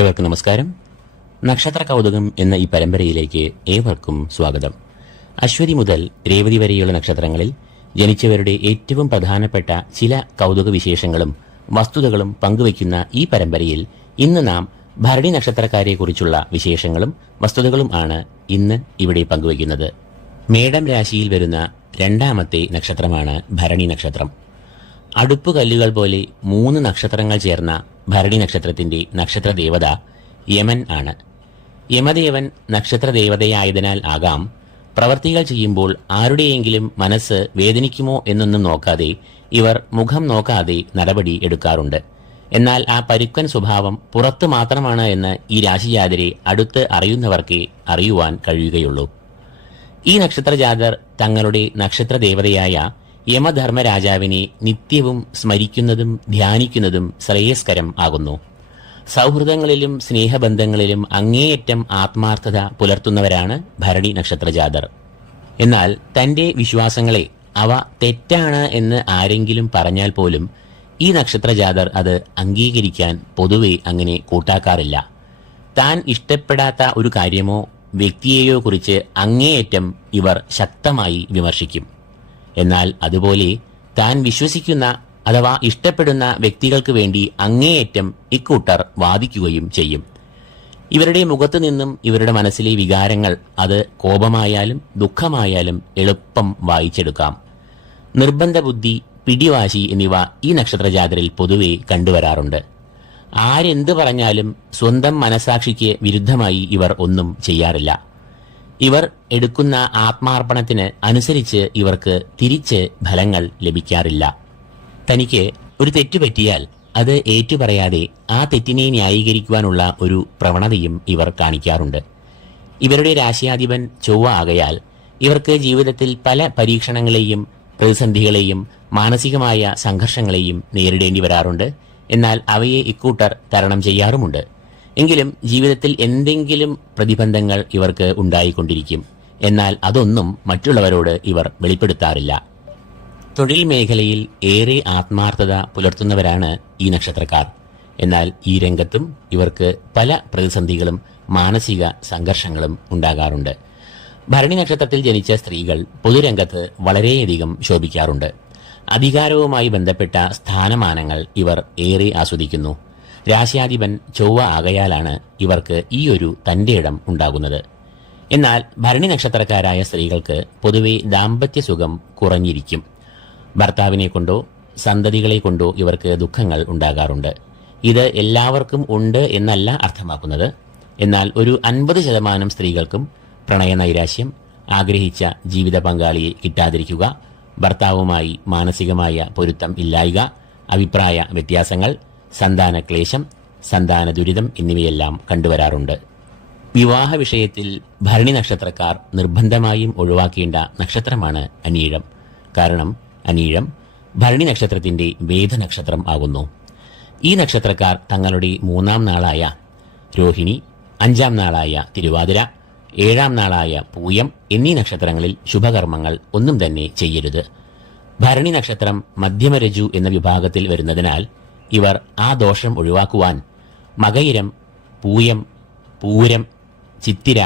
ഏവർക്കും നമസ്കാരം. നക്ഷത്ര കൗതുകം എന്ന ഈ പരമ്പരയിലേക്ക് ഏവർക്കും സ്വാഗതം. അശ്വതി മുതൽ രേവതി വരെയുള്ള നക്ഷത്രങ്ങളിൽ ജനിച്ചവരുടെ ഏറ്റവും പ്രധാനപ്പെട്ട ചില കൗതുക വിശേഷങ്ങളും വസ്തുതകളും പങ്കുവയ്ക്കുന്ന ഈ പരമ്പരയിൽ ഇന്ന് നാം ഭരണി നക്ഷത്രക്കാരെക്കുറിച്ചുള്ള വിശേഷങ്ങളും വസ്തുതകളും ആണ് ഇന്ന് ഇവിടെ പങ്കുവയ്ക്കുന്നത്. മേടം രാശിയിൽ വരുന്ന രണ്ടാമത്തെ നക്ഷത്രമാണ് ഭരണി നക്ഷത്രം. അടുപ്പുകല്ലുകൾ പോലെ 3 നക്ഷത്രങ്ങൾ ചേർന്ന ഭരണി നക്ഷത്രത്തിന്റെ നക്ഷത്രദേവത യമൻ ആണ്. യമദേവൻ നക്ഷത്രദേവതയായതിനാൽ ആകാം പ്രവർത്തികൾ ചെയ്യുമ്പോൾ ആരുടെയെങ്കിലും മനസ്സ് വേദനിക്കുമോ എന്നൊന്നും നോക്കാതെ ഇവർ മുഖം നോക്കാതെ നടപടി എടുക്കാറുണ്ട്. എന്നാൽ ആ പരുക്കൻ സ്വഭാവം പുറത്തു മാത്രമാണ് എന്ന് ഈ രാശിജാതരെ അടുത്ത് അറിയുന്നവർക്കേ അറിയുവാൻ കഴിയുകയുള്ളൂ. ഈ നക്ഷത്രജാതർ തങ്ങളുടെ നക്ഷത്രദേവതയായ യമധർമ്മരാജാവിനെ നിത്യവും സ്മരിക്കുന്നതും ധ്യാനിക്കുന്നതും ശ്രേയസ്കരം ആകുന്നു. സൗഹൃദങ്ങളിലും സ്നേഹബന്ധങ്ങളിലും അങ്ങേയറ്റം ആത്മാർത്ഥത പുലർത്തുന്നവരാണ് ഭരണി നക്ഷത്രജാതർ. എന്നാൽ തന്റെ വിശ്വാസങ്ങളെ അവ തെറ്റാണ് എന്ന് ആരെങ്കിലും പറഞ്ഞാൽ പോലും ഈ നക്ഷത്രജാതർ അത് അംഗീകരിക്കാൻ പൊതുവെ അങ്ങനെ കൂട്ടാക്കാറില്ല. താൻ ഇഷ്ടപ്പെടാത്ത ഒരു കാര്യമോ വ്യക്തിയെയോ കുറിച്ച് അങ്ങേയറ്റം ഇവർ ശക്തമായി വിമർശിക്കും. എന്നാൽ അതുപോലെ താൻ വിശ്വസിക്കുന്ന അഥവാ ഇഷ്ടപ്പെടുന്ന വ്യക്തികൾക്ക് വേണ്ടി അങ്ങേയറ്റം ഇക്കൂട്ടർ വാദിക്കുകയും ചെയ്യും. ഇവരുടെ മുഖത്തു നിന്നും ഇവരുടെ മനസ്സിലെ വികാരങ്ങൾ അത് കോപമായാലും ദുഃഖമായാലും എളുപ്പം വായിച്ചെടുക്കാം. നിർബന്ധ ബുദ്ധി, പിടിവാശി എന്നിവ ഈ നക്ഷത്രജാതരിൽ പൊതുവെ കണ്ടുവരാറുണ്ട്. ആരെന്ത് പറഞ്ഞാലും സ്വന്തം മനസാക്ഷിക്ക് വിരുദ്ധമായി ഇവർ ഒന്നും ചെയ്യാറില്ല. ഇവർ എടുക്കുന്ന ആത്മാർപ്പണത്തിന് അനുസരിച്ച് ഇവർക്ക് തിരിച്ച് ഫലങ്ങൾ ലഭിക്കാറില്ല. തനിക്ക് ഒരു തെറ്റ് പറ്റിയാൽ അത് ഏറ്റുപറയാതെ ആ തെറ്റിനെ ന്യായീകരിക്കുവാനുള്ള ഒരു പ്രവണതയും ഇവർ കാണിക്കാറുണ്ട്. ഇവരുടെ രാശിയാധിപൻ ചൊവ്വ ആകയാൽ ഇവർക്ക് ജീവിതത്തിൽ പല പരീക്ഷണങ്ങളെയും പ്രതിസന്ധികളെയും മാനസികമായ സംഘർഷങ്ങളെയും നേരിടേണ്ടി വരാറുണ്ട്. എന്നാൽ അവയെ ഇക്കൂട്ടർ തരണം ചെയ്യാറുമുണ്ട്. എങ്കിലും ജീവിതത്തിൽ എന്തെങ്കിലും പ്രതിബന്ധങ്ങൾ ഇവർക്ക് ഉണ്ടായിക്കൊണ്ടിരിക്കും. എന്നാൽ അതൊന്നും മറ്റുള്ളവരോട് ഇവർ വെളിപ്പെടുത്താറില്ല. തൊഴിൽ മേഖലയിൽ ഏറെ ആത്മാർത്ഥത പുലർത്തുന്നവരാണ് ഈ നക്ഷത്രക്കാർ. എന്നാൽ ഈ രംഗത്തും ഇവർക്ക് പല പ്രതിസന്ധികളും മാനസിക സംഘർഷങ്ങളും ഉണ്ടാകാറുണ്ട്. ഭരണി നക്ഷത്രത്തിൽ ജനിച്ച സ്ത്രീകൾ പൊതുരംഗത്ത് വളരെയധികം ശോഭിക്കാറുണ്ട്. അധികാരവുമായി ബന്ധപ്പെട്ട സ്ഥാനമാനങ്ങൾ ഇവർ ഏറെ ആസ്വദിക്കുന്നു. രാശിയാധിപൻ ചൊവ്വ ആകയാലാണ് ഇവർക്ക് ഈ ഒരു തന്റെ ഇടം ഉണ്ടാകുന്നത്. എന്നാൽ ഭരണി നക്ഷത്രക്കാരായ സ്ത്രീകൾക്ക് പൊതുവെ ദാമ്പത്യ സുഖം കുറഞ്ഞിരിക്കും. ഭർത്താവിനെ കൊണ്ടോ സന്തതികളെ കൊണ്ടോ ഇവർക്ക് ദുഃഖങ്ങൾ ഉണ്ടാകാറുണ്ട്. ഇത് എല്ലാവർക്കും ഉണ്ട് എന്നല്ല അർത്ഥമാക്കുന്നത്. എന്നാൽ ഒരു 50% സ്ത്രീകൾക്കും പ്രണയനൈരാശ്യം, ആഗ്രഹിച്ച ജീവിത പങ്കാളിയെ കിട്ടാതിരിക്കുക, ഭർത്താവുമായി മാനസികമായ പൊരുത്തം ഇല്ലായ്ക, അഭിപ്രായ വ്യത്യാസങ്ങൾ, സന്താന ക്ലേശം, സന്താന ദുരിതം എന്നിവയെല്ലാം കണ്ടുവരാറുണ്ട്. വിവാഹ വിഷയത്തിൽ ഭരണി നക്ഷത്രക്കാർ നിർബന്ധമായും ഒഴിവാക്കേണ്ട നക്ഷത്രമാണ് അനീഴം. കാരണം അനീഴം ഭരണി നക്ഷത്രത്തിന്റെ വേദനക്ഷത്രം ആകുന്നു. ഈ നക്ഷത്രക്കാർ തങ്ങളുടെ 3ാം നാളായ രോഹിണി, 5ാം നാളായ തിരുവാതിര, 7ാം നാളായ പൂയം എന്നീ നക്ഷത്രങ്ങളിൽ ശുഭകർമ്മങ്ങൾ ഒന്നും തന്നെ ചെയ്യരുത്. ഭരണി നക്ഷത്രം മധ്യമരജു എന്ന വിഭാഗത്തിൽ വരുന്നതിനാൽ ഇവർ ആ ദോഷം ഒഴിവാക്കുവാൻ മകയിരം, പൂയം, പൂരം, ചിത്തിര,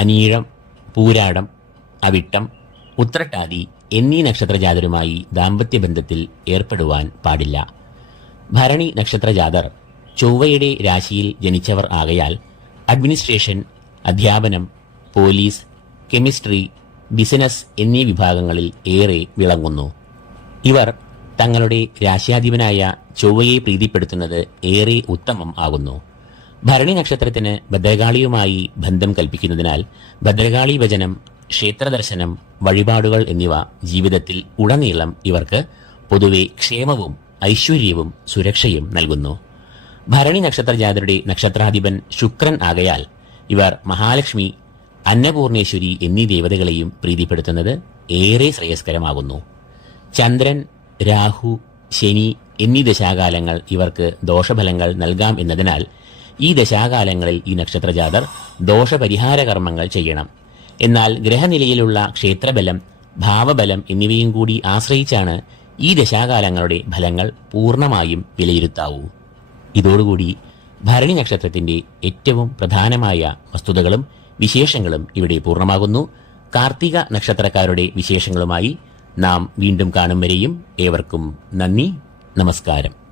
അനീഴം, പൂരാടം, അവിട്ടം, ഉത്രട്ടാതി എന്നീ നക്ഷത്രജാതരുമായി ദാമ്പത്യബന്ധത്തിൽ ഏർപ്പെടുവാൻ പാടില്ല. ഭരണി നക്ഷത്രജാതർ ചൊവ്വയുടെ രാശിയിൽ ജനിച്ചവർ ആകയാൽ അഡ്മിനിസ്ട്രേഷൻ, അധ്യാപനം, പോലീസ്, കെമിസ്ട്രി, ബിസിനസ് എന്നീ വിഭാഗങ്ങളിൽ ഏറെ വിളങ്ങുന്നു. ഇവർ തങ്ങളുടെ രാശിയാധിപനായ ചൊവ്വയെ പ്രീതിപ്പെടുത്തുന്നത് ഏറെ ഉത്തമം ആകുന്നു. ഭരണി നക്ഷത്രത്തിന് ഭദ്രകാളിയുമായി ബന്ധം കൽപ്പിക്കുന്നതിനാൽ ഭദ്രകാളി ഭജനം, ക്ഷേത്രദർശനം, വഴിപാടുകൾ എന്നിവ ജീവിതത്തിൽ ഉടനീളം ഇവർക്ക് പൊതുവെ ക്ഷേമവും ഐശ്വര്യവും സുരക്ഷയും നൽകുന്നു. ഭരണി നക്ഷത്രജാതരുടെ നക്ഷത്രാധിപൻ ശുക്രൻ ആകയാൽ ഇവർ മഹാലക്ഷ്മി, അന്നപൂർണേശ്വരി എന്നീ ദേവതകളെയും പ്രീതിപ്പെടുത്തുന്നത് ഏറെ ശ്രേയസ്കരമാകുന്നു. ചന്ദ്രൻ, രാഹു, ശനി എന്നീ ദശാകാലങ്ങൾ ഇവർക്ക് ദോഷഫലങ്ങൾ നൽകാം എന്നതിനാൽ ഈ ദശാകാലങ്ങളിൽ ഈ നക്ഷത്രജാതർ ദോഷപരിഹാര കർമ്മങ്ങൾ ചെയ്യണം. എന്നാൽ ഗ്രഹനിലയിലുള്ള ക്ഷേത്രബലം, ഭാവബലം എന്നിവയും കൂടി ആശ്രയിച്ചാണ് ഈ ദശാകാലങ്ങളുടെ ഫലങ്ങൾ പൂർണ്ണമായും വിലയിരുത്താവൂ. ഇതോടുകൂടി ഭരണി നക്ഷത്രത്തിന്റെ ഏറ്റവും പ്രധാനമായ വസ്തുതകളും വിശേഷങ്ങളും ഇവിടെ പൂർണ്ണമാകുന്നു. കാർത്തിക നക്ഷത്രക്കാരുടെ വിശേഷങ്ങളുമായി നാം വീണ്ടും കാണും വരെയും ഏവർക്കും നന്ദി, നമസ്കാരം.